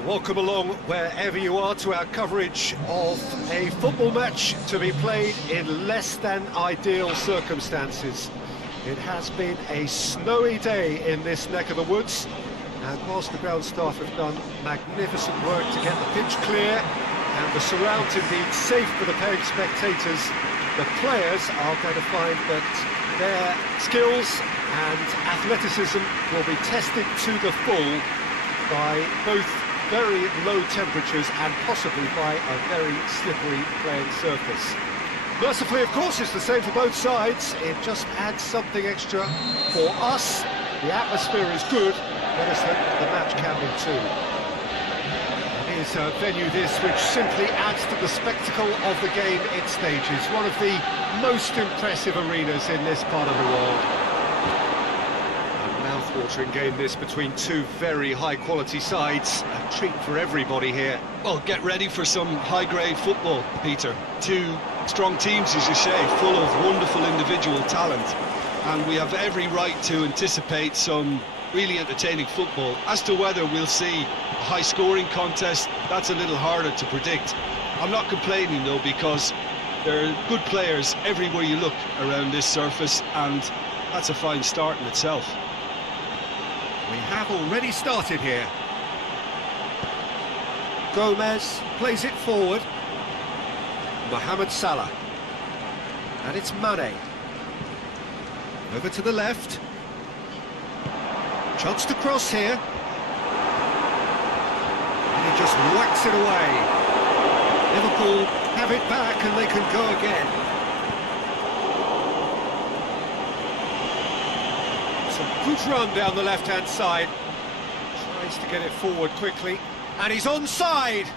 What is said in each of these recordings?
Well, welcome along wherever you are to our coverage of a football match to be played in less than ideal circumstances. It has been a snowy day in this neck of the woods, and whilst the ground staff have done magnificent work to get the pitch clear and the surrounds indeed safe for the paying spectators, the players are going to find that their skills and athleticism will be tested to the full by both very low temperatures and possibly by a very slippery playing surface. Mercifully, of course, it's the same for both sides. It just adds something extra for us. The atmosphere is good. Let us hope that the match can be too. It is a venue this which simply adds to the spectacle of the game it stages. One of the most impressive arenas in this part of the world. Mouth-watering game this between two very high-quality sides. A treat for everybody here. Well, get ready for some high-grade football, Peter. Two strong teams, as you say, full of wonderful individual talent. And we have every right to anticipate some really entertaining football. As to whether we'll see a high-scoring contest, that's a little harder to predict. I'm not complaining, though, because there are good players everywhere you look around this surface, and that's a fine start in itself. We have already started here. Gomez plays it forward. Mohamed Salah. And it's Mane. Over to the left. Chance to cross here. And he just whacks it away. Liverpool have it back and they can go again. Good run down the left-hand side. Tries to get it forward quickly. And he's onside!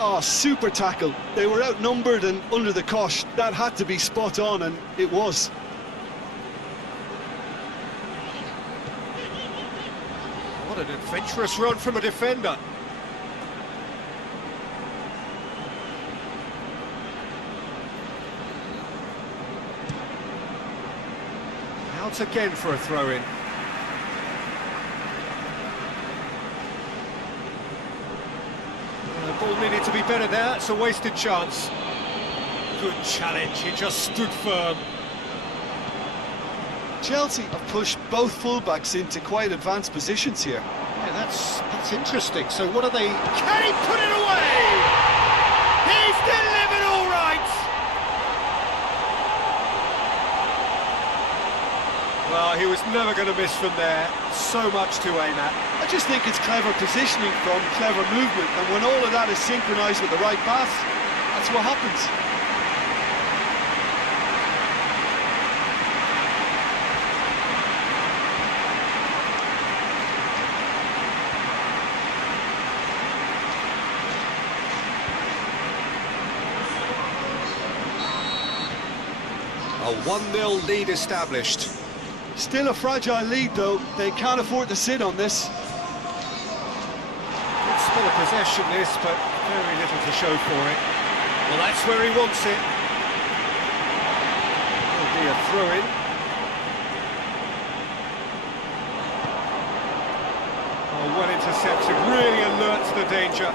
Oh, super tackle. They were outnumbered and under the cosh. That had to be spot on, and it was. What an adventurous run from a defender. Out again for a throw-in. The ball needed to be better there. It's a wasted chance. Good challenge. He just stood firm. Chelsea have pushed both fullbacks into quite advanced positions here. Yeah, that's interesting. So what are they... Can he put it away? He's delivered all right! Well, he was never going to miss from there. So much to aim at. I just think it's clever positioning from clever movement, and when all of that is synchronised with the right pass, that's what happens. A 1-0 lead established. Still a fragile lead, though. They can't afford to sit on this. It's still a possession, this, but very little to show for it. Well, that's where he wants it. It'll be a throw-in. Oh, well intercepted, really alert to the danger.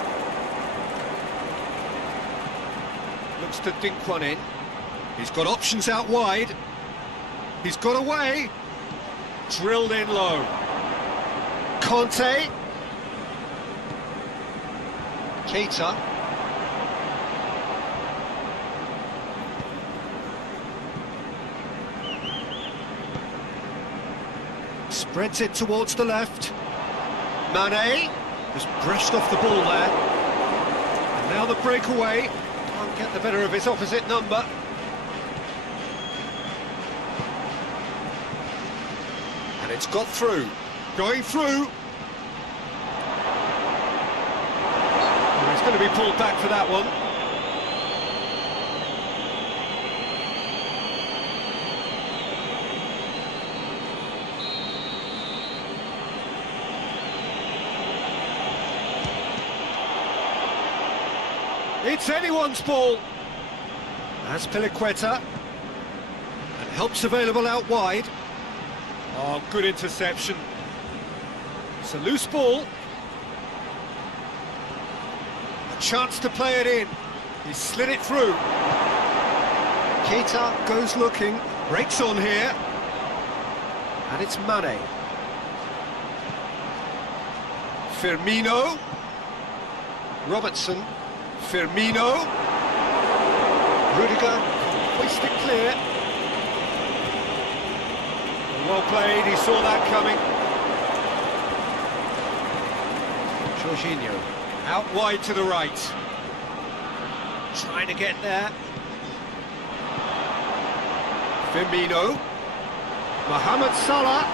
Looks to dink one in. He's got options out wide. He's got away. Drilled in low. Conte. Keita. Spreads it towards the left. Mane. Just brushed off the ball there. And now the breakaway. Can't get the better of his opposite number. And it's got through. Going through. Oh, he's going to be pulled back for that one. It's anyone's ball. As Piliqueta. And help's available out wide. Oh, good interception. It's a loose ball. Chance to play it in. He slid it through. Keita goes looking, breaks on here. And it's Mane. Firmino. Robertson. Firmino. Rudiger can hoist it clear. Well played, he saw that coming. Jorginho, out wide to the right. Trying to get there. Firmino. Mohamed Salah.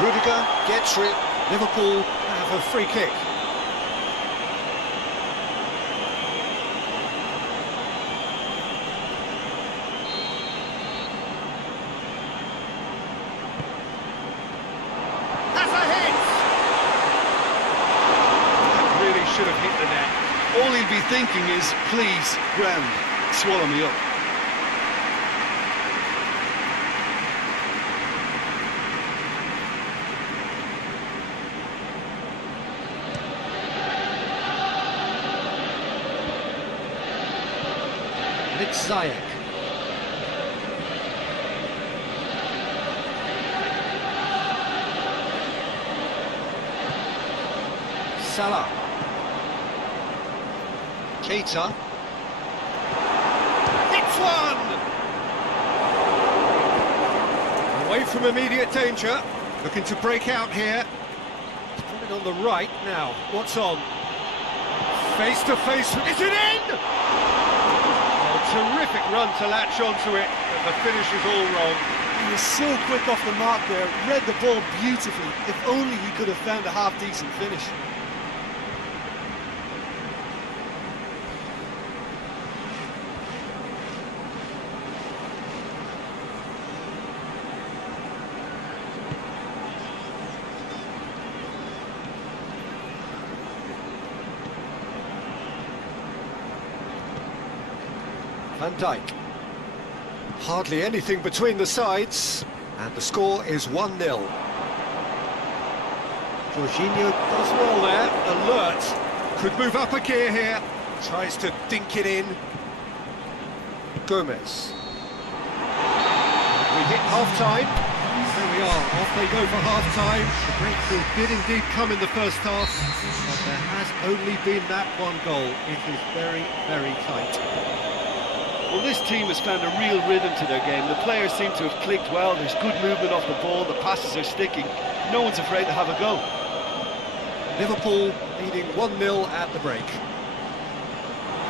Rudiger gets it. Liverpool have a free kick. Should have hit the net. All he'll be thinking is, please, ground, swallow me up. And it's Ziyech. Salah. Keita. It's one! Away from immediate danger. Looking to break out here. Coming on the right now. What's on? Face to face. Is it in? Oh, terrific run to latch onto it, but the finish is all wrong. He was so quick off the mark there, read the ball beautifully. If only he could have found a half-decent finish. Van Dijk. Hardly anything between the sides, and the score is 1-0. Jorginho does well there, alert. Could move up a gear here. Tries to dink it in. Gomez. We hit half-time. There we are, off they go for half-time. The breakthrough did indeed come in the first half, but there has only been that one goal. It is very, very tight. Well, this team has found a real rhythm to their game. The players seem to have clicked well. There's good movement off the ball. The passes are sticking. No one's afraid to have a go. Liverpool leading 1-0 at the break.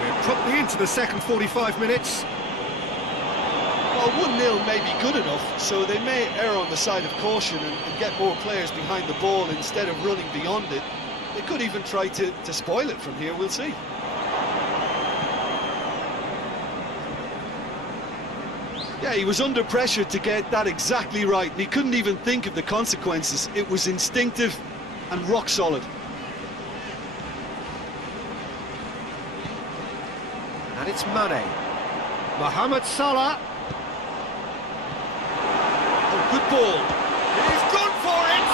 We're properly into the second 45 minutes. Well, 1-0 may be good enough, so they may err on the side of caution and get more players behind the ball instead of running beyond it. They could even try to spoil it from here. We'll see. Yeah, he was under pressure to get that exactly right, and he couldn't even think of the consequences. It was instinctive and rock solid. And it's Mane. Mohamed Salah. Oh, good ball. He's gone for it!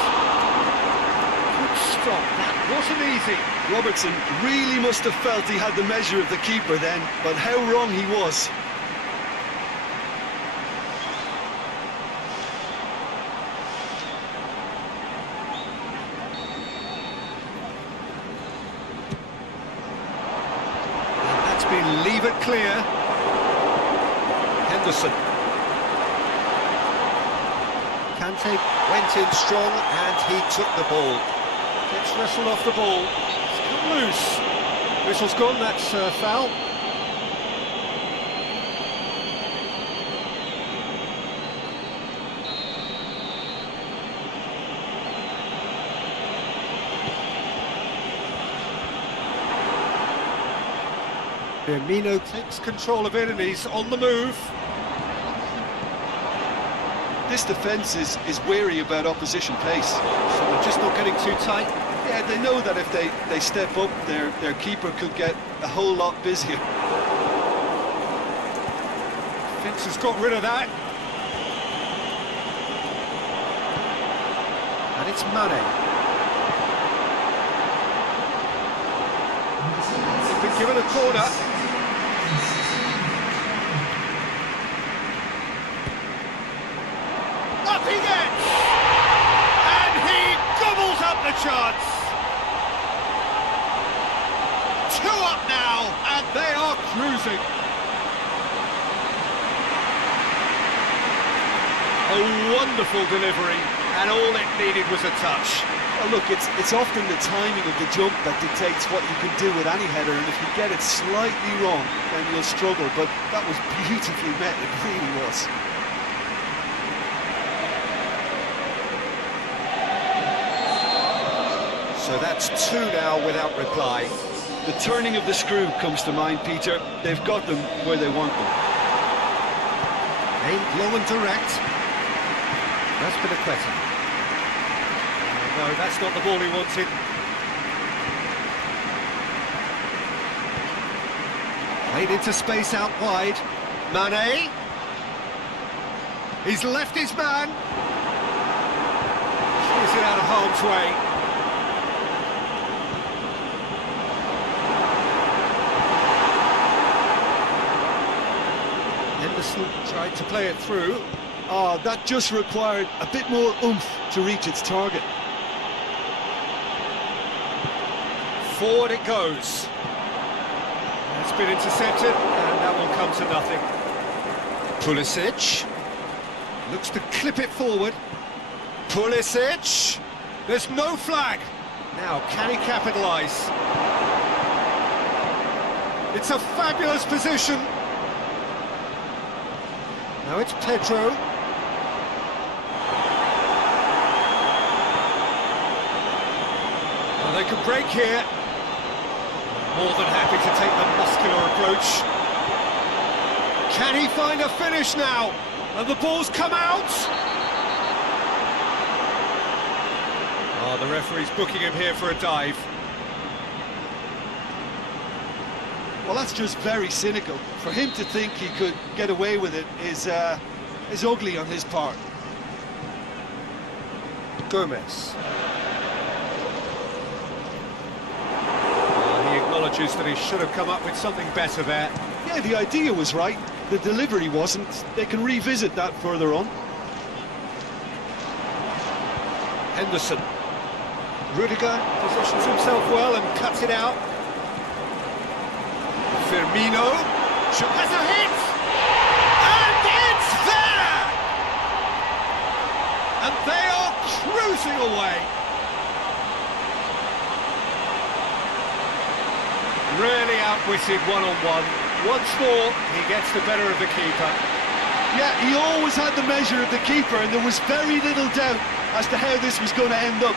Good stop, that wasn't easy. Robertson really must have felt he had the measure of the keeper then, but how wrong he was. Leave it clear. Henderson. Kante went in strong and he took the ball. Gets wrestled off the ball. It's come loose. Whistle's gone, that's foul. Firmino takes control of it and he's on the move. This defence is wary about opposition pace. So they're just not getting too tight. Yeah, they know that if they step up, their keeper could get a whole lot busier. Fence has got rid of that. And it's Mane. given a corner. Up he gets! And he gobbles up the chance! 2 up now, and they are cruising. A wonderful delivery, and all it needed was a touch. Well, look, it's often the timing of the jump that dictates what you can do with any header, and if you get it slightly wrong, then you'll struggle, but that was beautifully met, it really was. So that's 2 now without reply. The turning of the screw comes to mind, Peter. They've got them where they want them. Aimed low and direct. That's been a question. No, that's not the ball he wanted. Played into space out wide. Mane. He's left his man. Clears it out of harm's way. Henderson tried to play it through. Oh, that just required a bit more oomph to reach its target. Forward it goes. It's been intercepted, and that will come to nothing. Pulisic looks to clip it forward. Pulisic. There's no flag. Now, can he capitalise? It's a fabulous position. Now it's Pedro. Well, they could break here. More than happy to take the muscular approach. Can he find a finish now? And the ball's come out. Oh, the referee's booking him here for a dive. Well, that's just very cynical. For him to think he could get away with it is ugly on his part. Gomez. He acknowledges that he should have come up with something better there. Yeah, the idea was right. The delivery wasn't. They can revisit that further on. Henderson. Rudiger positions himself well and cuts it out. Firmino has a hit, and it's there! And they are cruising away. Really outwitted one-on-one. Once more, he gets the better of the keeper. Yeah, he always had the measure of the keeper, and there was very little doubt as to how this was going to end up.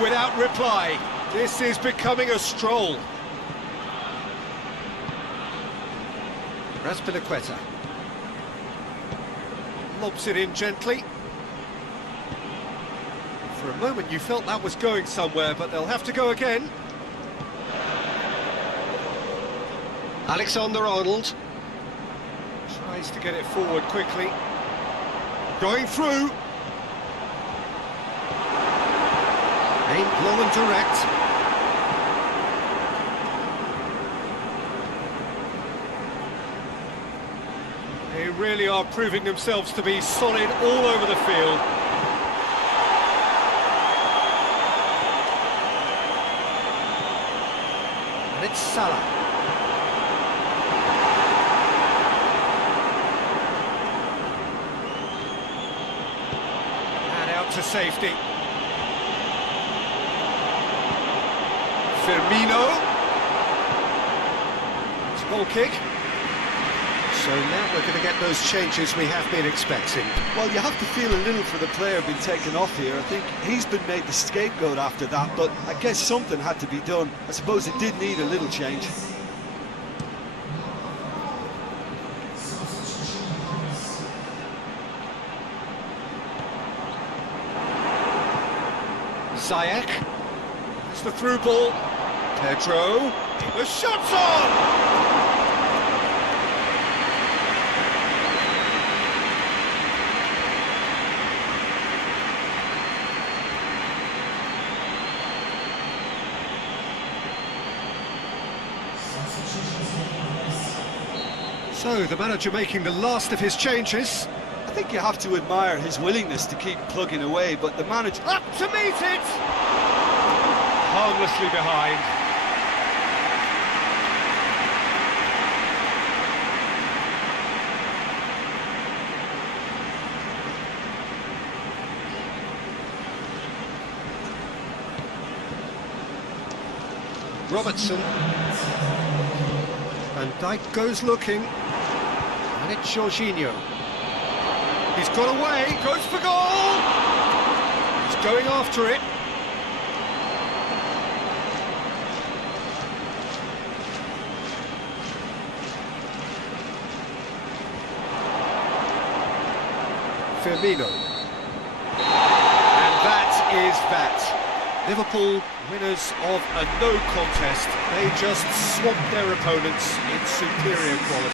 Without reply. This is becoming a stroll. Raspinaqueta lobs it in gently. For a moment you felt that was going somewhere, but they'll have to go again. Alexander-Arnold tries to get it forward quickly. Going through. Aimed low and direct. They really are proving themselves to be solid all over the field. And it's Salah. And out to safety. Firmino. It's a goal kick. So now we're going to get those changes we have been expecting. Well, you have to feel a little for the player being taken off here. I think he's been made the scapegoat after that, but I guess something had to be done. I suppose it did need a little change. Ziyech. That's the through ball. Pedro. The shot's on! So, the manager making the last of his changes. I think you have to admire his willingness to keep plugging away, but the manager... Up to meet it! Harmlessly behind. Robertson. And Dijk goes looking. And it's Jorginho. He's got away, goes for goal! He's going after it. Firmino. And that is that. Liverpool, winners of a no contest. They just swamped their opponents in superior quality.